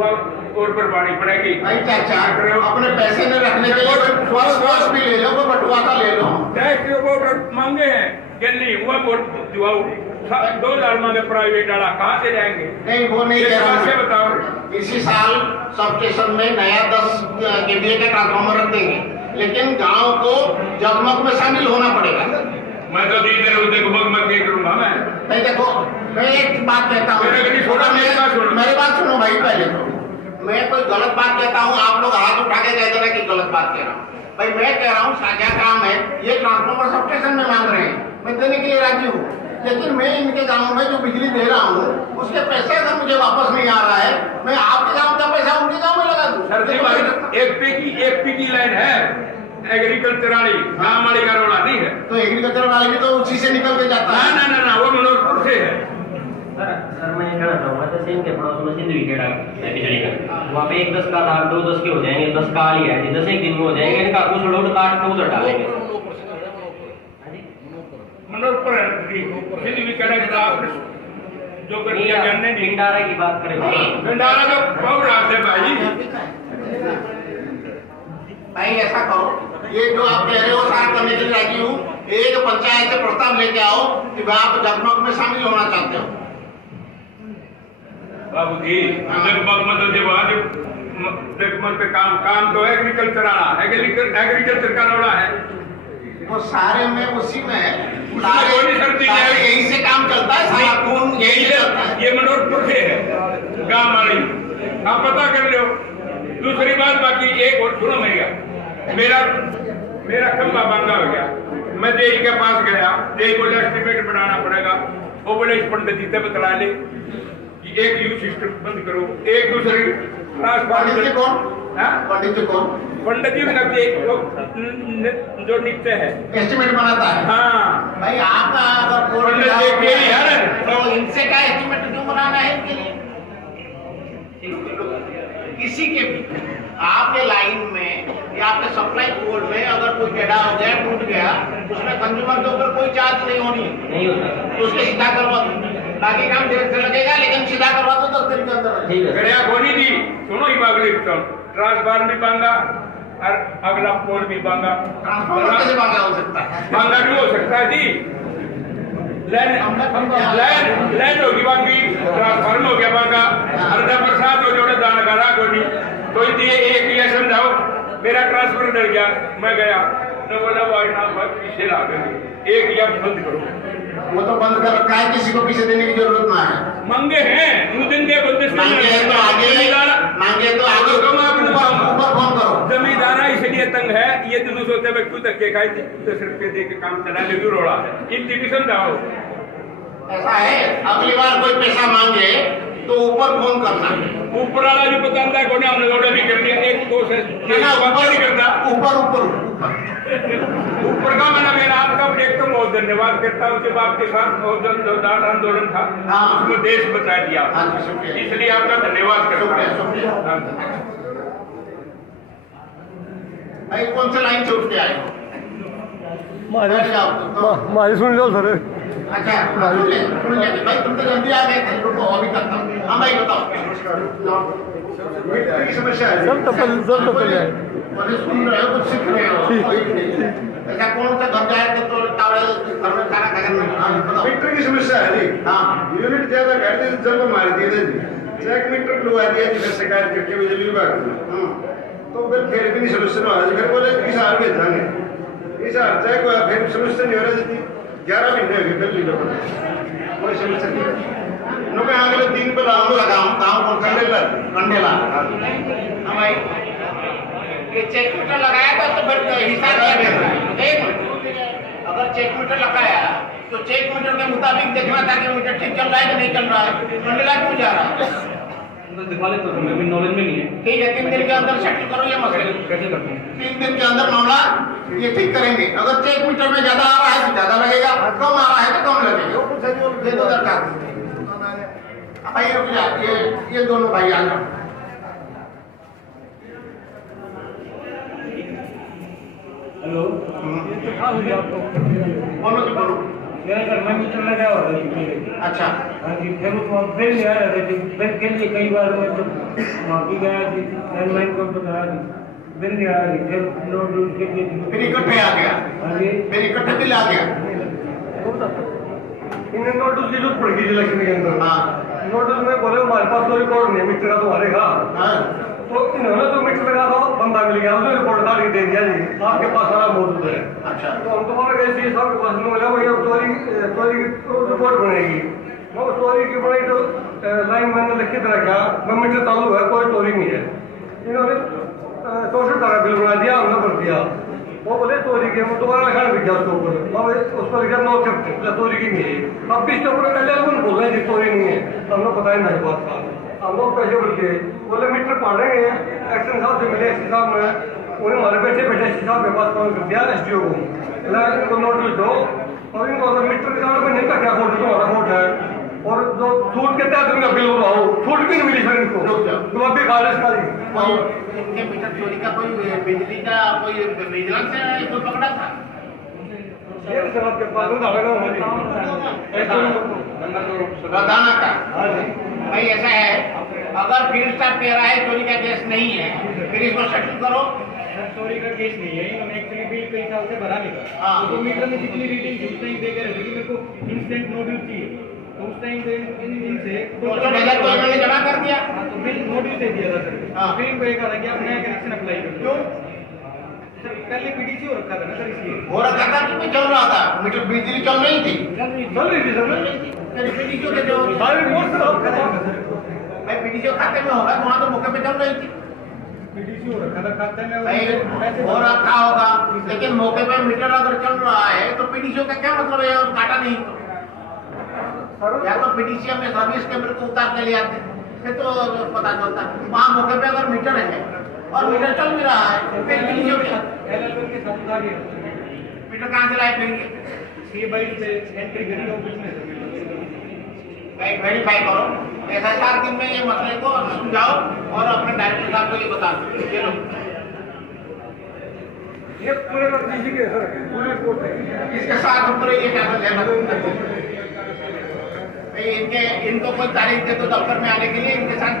और बर्बादी पड़ेगी। भाई चाचा अपने पैसे में रखने के लिए स्वास्थ्य भी ले लो, बटुआ का ले लो। टैक्स के वोट मांगे हैं कि नहीं हुआ वोट जुआ 2000 मांगे प्राइवेट वाला, कहाँ से जाएंगे? नहीं वो नहीं कह रहा से हूं। बताओ, इसी साल सब स्टेशन में नया 10 केवीए का ट्रांसफार्मर रख देंगे, लेकिन गांव को जगमग में शामिल होना पड़ेगा। मैं तो दी दे मग के करूंगा मैं। नहीं देखो, मैं एक बात कहता हूँ, मेरी बात सुनो भाई। पहले तो मैं कोई गलत बात कहता हूँ, आप लोग हाथ उठा के कह देना कि गलत बात कह रहा हूँ। भाई मैं कह रहा हूँ साझा काम है, ये ट्रांसफार्मर सब स्टेशन में मांग रहे हैं, मैं देने के लिए राजी हूँ, लेकिन मैं इनके गांव में जो बिजली दे रहा हूँ उसके पैसे अगर मुझे वापस नहीं आ रहा है, मैं आपके गांव का पैसा उनके गांव में लगा दूँ। सर जी एक की लाइन है एग्रीकल्चर वाली, गाँव वाली का रोला नहीं है। तो एग्रीकल्चर वाले भी तो उसी से निकल के जाता है। ना वो मनोहरपुर से है। सर मैं कहना चाहूँगा जैसे इनके पड़ोस में सिंध विकेट है बिजली का, वहाँ पे 1 10 का था, 2 10 के हो जाएंगे, 10 का आ लिया है, 10 एक दिन में हो जाएंगे, इनका कुछ लोड काट के उधर डालेंगे। मनोहरपुर सिंध विकेट आपने जो कर दिया जानने नहीं। भंडारा की बात करें, भंडारा तो बहुत रात है भाई। भाई ऐसा करो, ये जो आप कह रहे हो सारा करने के लिए राजी हूँ, एक पंचायत से प्रस्ताव लेके आओ कि भाई आप जगमग में शामिल होना चाहते हो। बाबू जी जगमग में तो जगमग पे काम तो एग्रीकल्चर वाला, एग्रीकल्चर का रोड़ा है, वो सारे में उसी में है, सारे यही से काम चलता है, सारा खून यही से चलता है। ये मनोहरपुर से है गाँव वाली, आप पता कर लो। दूसरी बात बाकी एक और सुनो, मेरा खंबा बंगा हो गया, मैं देश के पास गया, देश को एस्टिमेट बनाना पड़ेगा, वो बोले इस पंडित जी से बतला ले कि एक यू सिस्टम बंद करो, एक दूसरी पंडित जी कौन? पंडित जी कौन? पंडित जी जो नित्य है एस्टिमेट बनाता है। हाँ भाई आपका अगर तो इनसे क्या एस्टिमेट क्यों बनाना है इनके लिए? किसी के भी आपके लाइन में या आपके सप्लाई बोर्ड में अगर कोई टेढ़ा हो गया, टूट गया, उसमें कंज्यूमर के ऊपर कोई चार्ज नहीं होनी है, नहीं होता तो उसके सीधा करवा दो, बाकी काम देर से लगेगा, लेकिन सीधा करवा दो 10 दिन के अंदर। ठीक है गड़िया खोनी दी, सुनो ही बागली ट्रांसफार्मर भी बांगा और अगला पोल भी बांगा। ट्रांसफार्मर कैसे बांगा हो सकता है? बांगा नहीं हो सकता है जी, लैंड होगी बांगी, ट्रांसफार्मर हो गया बांगा, अर्धा प्रसाद हो जोड़े दान करा कोनी, तो ये एक मेरा ट्रांसफर डर गया, मैं गया तो बोला भाई ना पीछे ला देंगे, एक या बंद करो। वो तो बंद कर रखा है, किसी को पीछे देने की जरूरत ना है। मंगे हैं दिन के बंदे मांगे तो आगे ऊपर फोन करो। जमींदारा इसलिए तंग है, ये तो सोचते भाई तू धक्के खाई तो सिर्फ के दे के काम चला ले रोड़ा है, इन डिविजन दाओ। ऐसा है, अगली बार कोई पैसा मांगे तो ऊपर फोन करना। ऊपर वाला जो बताता है कोने हमने ऑर्डर भी कर दिया, एक कोशिश ऊपर नहीं करता। ऊपर ऊपर का मैंने मेरा आपका एक तो बहुत धन्यवाद करता हूँ, जब आपके साथ बहुत आंदोलन था उसमें देश बचा दिया, इसलिए आपका धन्यवाद करता हूँ। भाई कौन सा लाइन छोड़ के आए हो? हमारी सुन लो सर। अच्छा सुन ले भाई, तुम तो जल्दी आ गए थे, रुको अभी करता हूँ। हाँ भाई बताओ की समस्या है। सब तो पहले सुन रहे हो, कुछ सीख रहे हो। ऐसा कौन सा घर जाए तो टावल घर में खाना खाकर मीटर की समस्या है जी। हाँ यूनिट ज्यादा घटते जब मार दिए थे चेक मीटर लगवा दिया जिसे शिकायत करके बिजली विभाग तो फिर भी नहीं सोल्यूशन हुआ। फिर बोले इस हार भेजांगे, इस हार चेक हुआ, फिर सोल्यूशन नहीं हो रहा जी। 11 महीने हो गए फिर लीडर कोई सोल्यूशन नहीं। नो मैं अगले 3 पे गाँव कौन सा? कंडेला। हाँ भाई ये चेक मीटर लगाया था तो फिर हिसाब क्या दे रहा है? एक मिनट, अगर चेक मीटर लगाया तो चेक मीटर के मुताबिक देखना था कि मीटर ठीक चल रहा है कि नहीं चल रहा है। कंडेला क्यों जा रहा है? दिखा लेता हूँ, मेरे नॉलेज में नहीं है। ठीक है, 3 दिन के अंदर सेटल करो ये मसले। कैसे करते हैं? 3 दिन के अंदर मामला ये ठीक करेंगे। अगर चेक मीटर में ज्यादा आ रहा है तो ज्यादा लगेगा, कम आ रहा है तो कम लगेगा। वो कुछ है जो दे दो दरकार। भाई रुक जा, ये दोनों भाई आ जाओ। हेलो, बोलो जी बोलो। मेरे घर में मीटर लगा हुआ है। अच्छा हाँ जी, फिर वो बिल नहीं आ रहा था जी। बिल के लिए कई बार मैं तो वहाँ भी गया जी, लैंडलाइन को बता दी, बिल नहीं आ रही। फिर नोट के लिए फिर इकट्ठे आ गया। हाँ जी, फिर इकट्ठे बिल आ गया। इन्हें नोटिस की जरूरत पड़ गई इलेक्शन के अंदर। हाँ नोटिस में बोले हमारे पास तो रिकॉर्ड नहीं मीटर का तुम्हारे का। हाँ तो इन्होंने जो मीटर लगा था बंदा मिल गया, उसने रिपोर्ट कार्ड दे दिया जी, आपके पास सारा मौजूद है। अच्छा तो हम तुम्हारा कैसे ये सब पास में मिला भैया चोरी की रिपोर्ट बनेगी। वो चोरी की बनाई तो लाइन मैंने लिख के रखा, मीटर चालू है, कोई चोरी नहीं है। इन्होंने 64 का बिल बना दिया, हमने भर दिया। वो बोले चोरी के, वो दोबारा लिखा दिख गया उसके ऊपर, उस पर लिखा नो थेफ्ट, चोरी की नहीं है। अब भी इसके ऊपर पहले बोल रहे हैं चोरी नहीं है, हमने पता ही नहीं बात का। हम लोग पैसे भर के बोले मीटर पढ़ेंगे, एक्शन साहब से मिले, एस साहब ने उन्हें हमारे बैठे बैठे एस साहब के पास फोन कर दिया, SDO को इनको नोटिस दो और इनको मीटर के कारण में नहीं क्या फोटो तुम्हारा वोट है और जो छूट के तहत उनका बिल उठाओ, छूट भी नहीं मिली फिर इनको, तुम अभी खारिज करी। इनके मीटर चोरी का कोई बिजली का कोई विजिलेंस से कोई पकड़ा था? ये साहब के पास प्रधाना का भाई ऐसा है, अगर फिर स्टाफ कह रहा है चोरी का केस नहीं है, फिर इसको सेटल करो। चोरी का केस नहीं है, इन्होंने एक्चुअली बिल कई साल से भरा नहीं था। हाँ। तो मीटर में जितनी रीडिंग थी उतना ही दे कर रही, मेरे को इंस्टेंट नोटिस चाहिए, तो उस टाइम पे इन दिन से 200,000 तो इन्होंने जमा कर दिया। तो बिल नोटिस दे दिया था सर। हाँ। फिर इनको एक कि आप नया कनेक्शन अप्लाई कर दो। सर पहले PDC हो रखा था ना सर, इसलिए हो रखा था कि चल रहा था, मीटर बिजली चल रही थी। चल रही थी फिर पीडीसी के जो सारे रिपोर्ट से आपके पास भाई पीडीसी खाते में होगा, वहाँ तो मौके पे चल रही थी। PDC हो रखा था खाते में, भाई हो रखा होगा, लेकिन मौके पे मीटर अगर चल रहा है तो पीडीसी का क्या मतलब है? और काटा नहीं तो या तो पीडीसी में सर्विस केबल को उतार के ले आते, फिर तो पता चलता। वहाँ मौके पे अगर मीटर है और मीटर चल भी रहा है, फिर पीडीसी के साथ उतार दिया। मीटर कहाँ से लाए फिर ये भाई से एंट्री करी ऑफिस में भाई वेरीफाई करो। ऐसा 4 दिन में ये मसले को समझाओ और अपने डायरेक्टर साहब को ये बता दो। ये लो ये पूरे किसी के सर पूरे रिपोर्ट है, इसके साथ हम पूरे ये कागज लेना भाई। इनको कोई तारीख दे तो दफ्तर में आने के लिए इनके साथ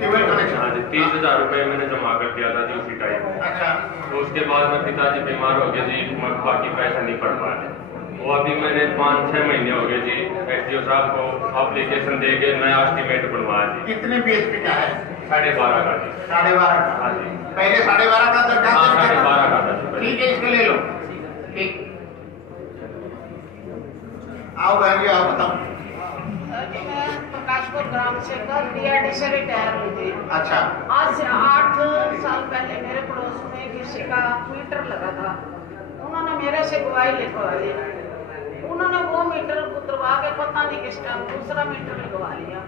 केबल कनेक्शन। हाँ जी, 30,000 रुपये मैंने जमा कर दिया था जी उसी टाइम। अच्छा तो उसके बाद में पिताजी बीमार हो गए जी, बाकी पैसा नहीं पड़ पाया। वो अभी मैंने 5-6 महीने हो गए जी SDO साहब को एप्लीकेशन दे के नया एस्टीमेट बनवाया जी। कितने BHP का है? 12.5 का जी। 12.5 का। हाँ जी। पहले 12.5 का दरखास्त हाँ, दे दिया। 12.5 का था जी पहले। ठीक है, इसको ले लो। ठीक, आओ बहन जी, आओ बताओ। मैं प्रकाशपुर ग्राम से DRD से रिटायर हुई थी। अच्छा, आज से 8 साल पहले मेरे पड़ोस में किसी का मीटर लगा था। उन्होंने मेरे से गवाही लिखवाई। उन्होंने वो मीटर उतरवा के पता नहीं किस टाइम दूसरा मीटर लगवा लिया,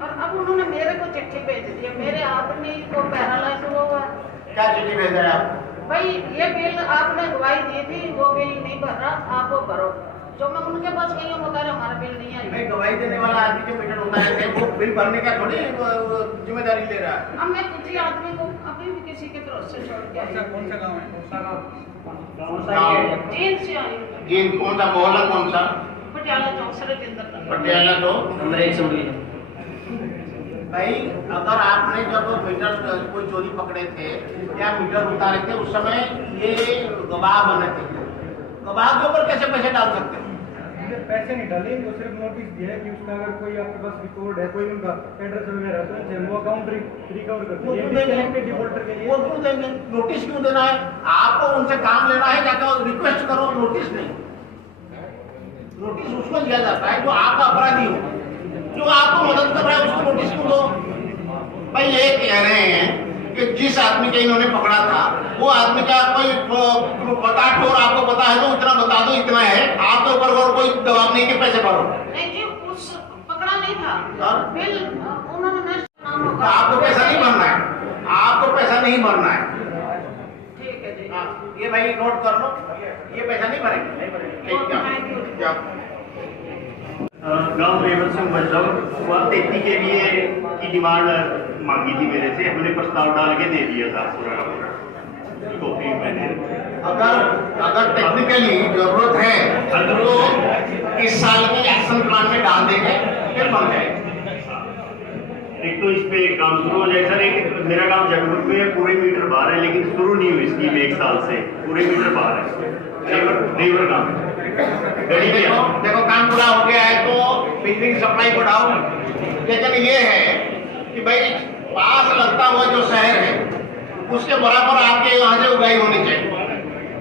और अब उन्होंने मेरे को चिट्ठी भेज दी। मेरे आदमी को पैरालाइज हुआ है। क्या चिट्ठी भेजा है आप? भाई ये बिल आपने गवाही दी थी, वो बिल नहीं भर रहा, आप वो भरो। जो मैं उनके पास गई हूँ, बता रहे हमारा बिल नहीं है। भाई, गवाही देने वाला आदमी जो मीटर होता है वो बिल भरने का थोड़ी जिम्मेदारी ले रहा है। अब मैं किसी आदमी को अभी भी किसी के भरोसे छोड़ के आई। कौन सा गाँव है? जेल से आई हूँ। जीन कौन सा मोहल्ला, कौन सा? पटियाला चौक से राजेंद्र नगर। पटियाला तो नंबर 100 भाई, अगर आपने जब मीटर कोई चोरी पकड़े थे या मीटर उतारे थे, उस समय ये गवाह बने थे। गवाह के ऊपर कैसे पैसे डाल सकते हैं? पैसे नहीं डाले, वो सिर्फ नोटिस दिया है कि उसका अगर कोई आपके पास रिकॉर्ड है, कोई उनका एड्रेस वगैरह है, तो उनसे वो अकाउंट रिकवर करते वो हैं। क्यों देंगे? डिफॉल्टर के लिए वो क्यों देंगे? नोटिस क्यों देना है? आपको उनसे काम लेना है, जाकर रिक्वेस्ट करो, नोटिस नहीं। नोटिस उसको दिया जाता है जो आपका अपराधी हो, जो आपको मदद कर रहा है, उसको नोटिस क्यों दो? भाई, ये कह रहे हैं कि जिस आदमी के इन्होंने पकड़ा था, वो आदमी का कोई बता ठोर आपको पता है तो इतना बता दो, इतना है। आपके ऊपर और कोई दबाव नहीं कि पैसे भरो। नहीं जी, उस पकड़ा नहीं था। हाँ? बिल उन्होंने तो आपको पैसा नहीं भरना है, आपको पैसा नहीं भरना है। ठीक है जी। हाँ, ये भाई नोट कर लो, ये पैसा नहीं भरेंगे। ठीक है, क्या गांव रेवत सिंह बचाओ 33 के लिए की डिमांड मांगी थी मेरे से, हमने प्रस्ताव डाल के दे दिया था पूरा का पूरा कॉपी मैंने। अगर टेक्निकली जरूरत है तो इस साल के एक्शन प्लान में डाल देंगे, फिर बन जाएगा। एक तो इस पे काम शुरू हो जाए सर। एक मेरा काम जगमुख में है, पूरे मीटर बाहर है, लेकिन शुरू नहीं हुई स्कीम 1 साल से, पूरे मीटर बाहर है। लेबर काम देखो काम पूरा हो गया है तो बिजली की सप्लाई बढ़ाओ, लेकिन ये है कि भाई पास लगता हुआ जो शहर है उसके बराबर आपके यहाँ से उगाई होनी चाहिए।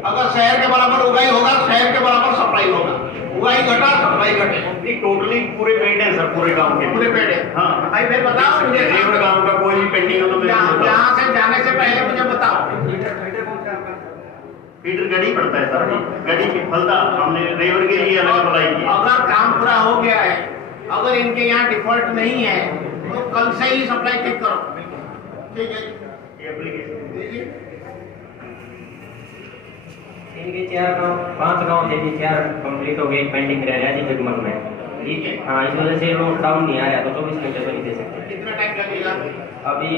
अगर शहर के बराबर उगाई होगा, शहर के बराबर सप्लाई होगा। उगाई घटा, सप्लाई घटे। टोटली पूरे पेड है सर, पूरे गांव के पूरे पेड़ है। हाँ भाई फिर बताओ मुझे, लेबर गांव का कोई भी पेंडिंग हो तो मेरे को बताओ। यहाँ से जाने से पहले मुझे बताओ। फीडर गड़ी पड़ता है सर, गड़ी की फलदा हमने लेबर के लिए अलग अप्लाई किया। अगर काम पूरा हो गया है, अगर इनके यहाँ डिफॉल्ट नहीं है तो कल से ही सप्लाई ठीक करो। ठीक है, इनके 5 गाँव थे, 4 कंप्लीट हो गए, पेंडिंग रह रहा है जी जगमग में। ठीक है। हाँ, इस वजह से लोग डाउन नहीं आया, तो 24 घंटे तो नहीं दे सकते। कितना टाइम लगेगा? अभी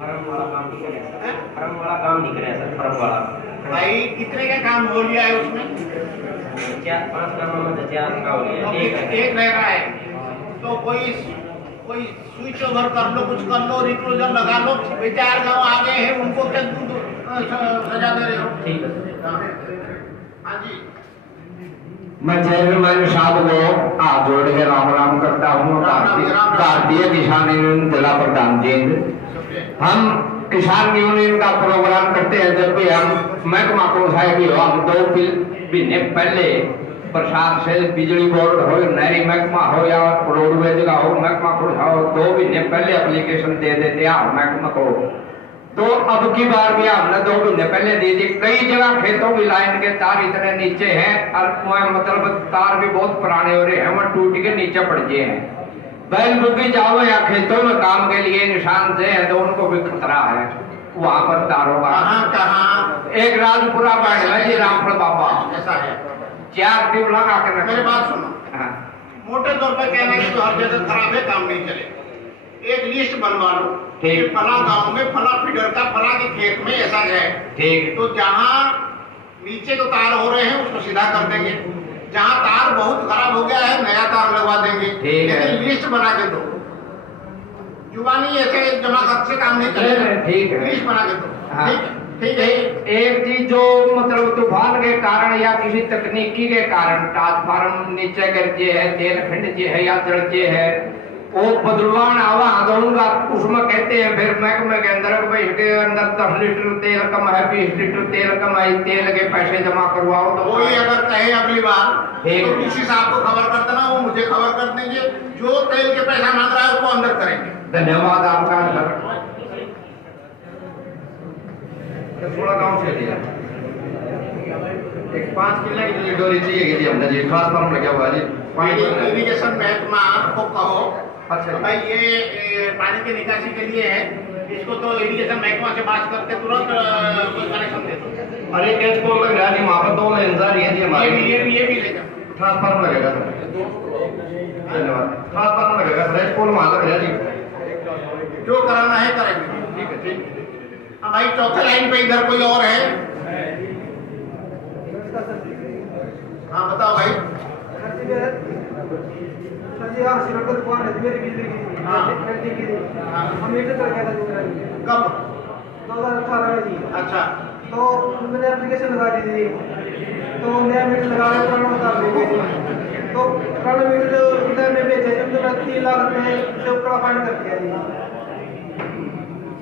फर्म वाला काम नहीं करें सर, फर्म वाला काम नहीं करें सर, फर्म वाला। भाई कितने का काम हो लिया है उसमें? 4-5 काम में तो 4 का हो गया, एक रह रहा है, तो कोई स्विच ओवर कर लो, कुछ कर लो, रिक्लोजर लगा लो। 4 गाँव आगे हैं, उनको क्या सजा दे रहे हो? ठीक है। हाँ जी, मैं चेयरमैन साहब को हाथ जोड़ के राम राम करता हूँ। भारतीय किसान यूनियन जिला प्रधान जी, हम किसान यूनियन का प्रोग्राम करते हैं जब भी हम महकमा को हम 2 महीने पहले प्रशासन से बिजली बोर्ड हो, नहरी महकमा हो या रोडवेज का हो, महकमा को 2 महीने पहले एप्लीकेशन दे देते हैं महकमा को। तो अब की बार भी हमने 2 महीने पहले दे दी। कई जगह खेतों की लाइन के तार इतने नीचे हैं और मतलब तार भी बहुत पुराने हो रहे हैं, वो टूट के नीचे पड़ गए हैं। बैल बुग्गी जाओ या खेतों में काम के लिए निशान से है तो उनको भी खतरा है वहां पर तारों का। कहाँ? एक राजपुरा बैठ है जी, रामफल बाबा, ऐसा है। 4 ट्यूब लगा के रखे। मेरी बात सुनो। हाँ। मोटे तौर पर कहना है कि हर जगह खराब है, काम नहीं चले। एक लिस्ट बनवा लो कि फला गांव में फला फीडर का फला के खेत में ऐसा है। ठीक। तो जहाँ नीचे जो तार हो रहे हैं उसको सीधा कर देंगे, जहाँ तार बहुत खराब हो गया है नया तार लगवा देंगे। लेकिन लिस्ट बना के दो, जुबानी ऐसे जमा खर्च से काम नहीं चलेगा। ठीक है, लिस्ट बना के दो। हाँ। ठीक है। एक चीज जो मतलब तूफान के कारण या किसी तकनीकी के कारण ट्रांसफार्मर नीचे गिर जे है, तेल खंड जे है या जड़ जे है, वो बदलवान आवा दूंगा, उसमें कहते हैं फिर महकमे के अंदर भाई इसके अंदर 10 लीटर तेल कम है, 20 लीटर तेल कम है, तेल के पैसे जमा करवाओ। तो कोई अगर कहे अगली बार तो किसी साहब को खबर कर देना, वो मुझे खबर कर देंगे, जो तेल के पैसा मांग रहा है उसको अंदर करेंगे। धन्यवाद आपका सर। 16 गाँव से लिया, एक 5 किलो की डोरी चाहिए कि हमने जी खास पंप लगा हुआ जी। इरिगेशन महकमा को कहो अच्छा भाई ये पानी की निकासी के लिए है, इसको तो इरिगेशन महकमा से बात करके तुरंत कोई कनेक्शन दे दो। अरे कैच पोल लग रहा है जी, वहाँ पर 2 लेन जा रही है जी हमारे। ये भी लेगा, ट्रांसफार्मर लगेगा सर। धन्यवाद। ट्रांसफार्मर लगेगा सर, कैच पोल वहाँ लग रहा है जी। जो कराना है करेंगे। ठीक है ठीक है। हाँ भाई चौथे लाइन पे इधर कोई और है? हाँ बताओ भाई। कब? 2018 में जी। अच्छा। तो मैंने एप्लीकेशन लगा दी थी, तो नया मीटर लगा रहे, पुराना उतार देंगे जी। तो पुराना मीटर में बेचे जब तो मैं 3 लाख रुपए से ऊपर फाइन कर दिया जी।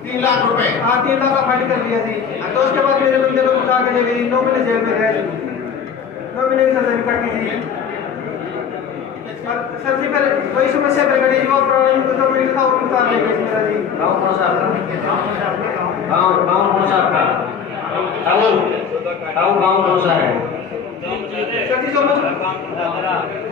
3 लाख रुपए? हाँ 3 लाख का फाइन कर दिया जी। तो उसके बाद मेरे बंदे को उठा के ले गई, 9 महीने जेल में रहे जी, 9 महीने की सजा भी काटी थी। सर जी फिर वही समस्या कर गई, वो पुराना जो मीटर था वो उतार देंगे मेरा जी। गाँव कौन सा आपका? गाँव कौन सा है? सर जी समझ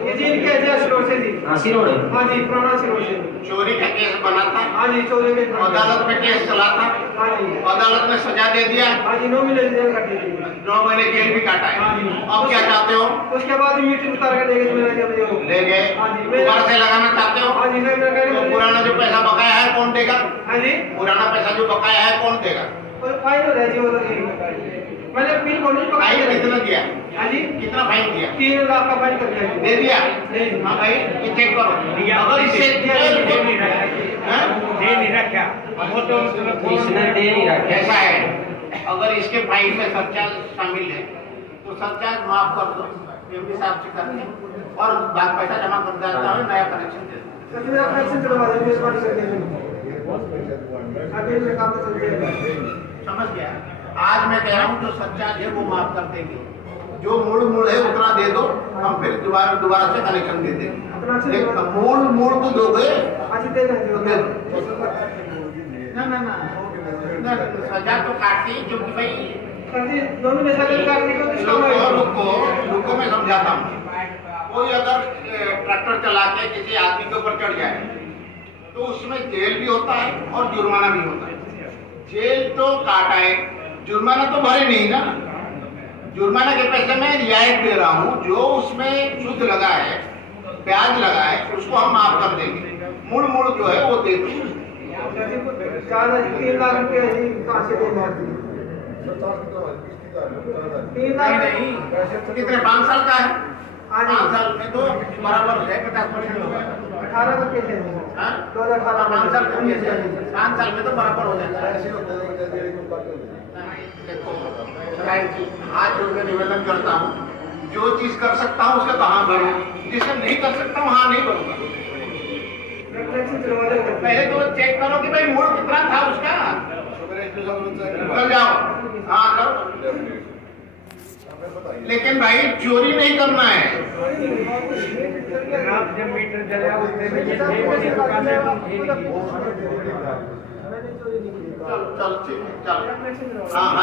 ये जी इनके एजेंट सिरोड से जी। हाँ सिरोड। हाँ जी पुराना सिरोड से। चोरी का केस बना था? हाँ जी चोरी के अदालत में केस चला था? हाँ जी। अदालत ने सजा दे दिया? हाँ जी 9 महीने जेल काटी थी। 9 महीने जेल भी काटा है। हाँ जी। अब क्या चाहते हो? उसके बाद मीटर उतार के ले गए मेरा जो ले गए? हाँ जी। दोबारा से लगाना चाहते हो? हाँ जी सर मैं तो पुराना जो पैसा बकाया है कौन देगा? हाँ जी। पुराना पैसा जो बकाया है कौन देगा? फाइन हो रहा है जी वो तो मैंने बिल को नहीं पकाया। कितना दिया? हाँ जी। कितना फाइन दिया? 3 लाख का फाइन कर दिया। दे दिया? नहीं। हाँ भाई ये चेक करो। अगर इससे दे नहीं रखा, वो तो इसने दे नहीं रखा। ऐसा है, अगर इसके फाइन में सरचार्ज शामिल है तो सरचार्ज माफ कर दो, एमडी साहब से करके, और बाद पैसा जमा कर देता है, नया कनेक्शन दे दो। सर मेरा कनेक्शन चलवा दीजिए इस बार करके। अभी मैं काम चल रहा है। समझ गया? आज मैं कह रहा हूँ जो सरचार्ज है वो माफ कर देंगे, जो मूल है उतना दे दो, हम फिर दोबारा से कनेक्शन दे देंगे। मूल तो दोगे? अच्छा दे देंगे। ना सजा तो काटती, क्योंकि भाई सर जी 2 महीने सजा काटने को रुको मैं समझाता हूँ। कोई अगर ट्रैक्टर चला के किसी आदमी के ऊपर चढ़ जाए तो उसमें जेल भी होता है और जुर्माना भी होता है। जेल तो काटा है, जुर्माना तो भरे नहीं ना। जुर्माना के पैसे में रियायत दे रहा हूँ, जो उसमें सूद लगा है, ब्याज लगा है, उसको हम माफ कर देंगे। मूल जो है वो दे दो। 3 लाख रुपए कहाँ से देना? 3 लाख नहीं, कितने 5 साल का है? 5 साल में तो बराबर है 50% होगा। 18 का कैसे? 2018 5 साल का कैसे? 5 साल में तो बराबर हो जाता है। देखो हाथ जोड़ के निवेदन करता हूँ, जो चीज कर सकता हूँ उसका कहाँ करूँ, जिसे नहीं कर सकता हूँ वहाँ नहीं करूँगा। पहले तो चेक करो कि भाई मूल कितना था उसका। चल जाओ। हाँ करो, लेकिन भाई चोरी नहीं करना है। जब मीटर चला चल ठीक है, चल। हाँ।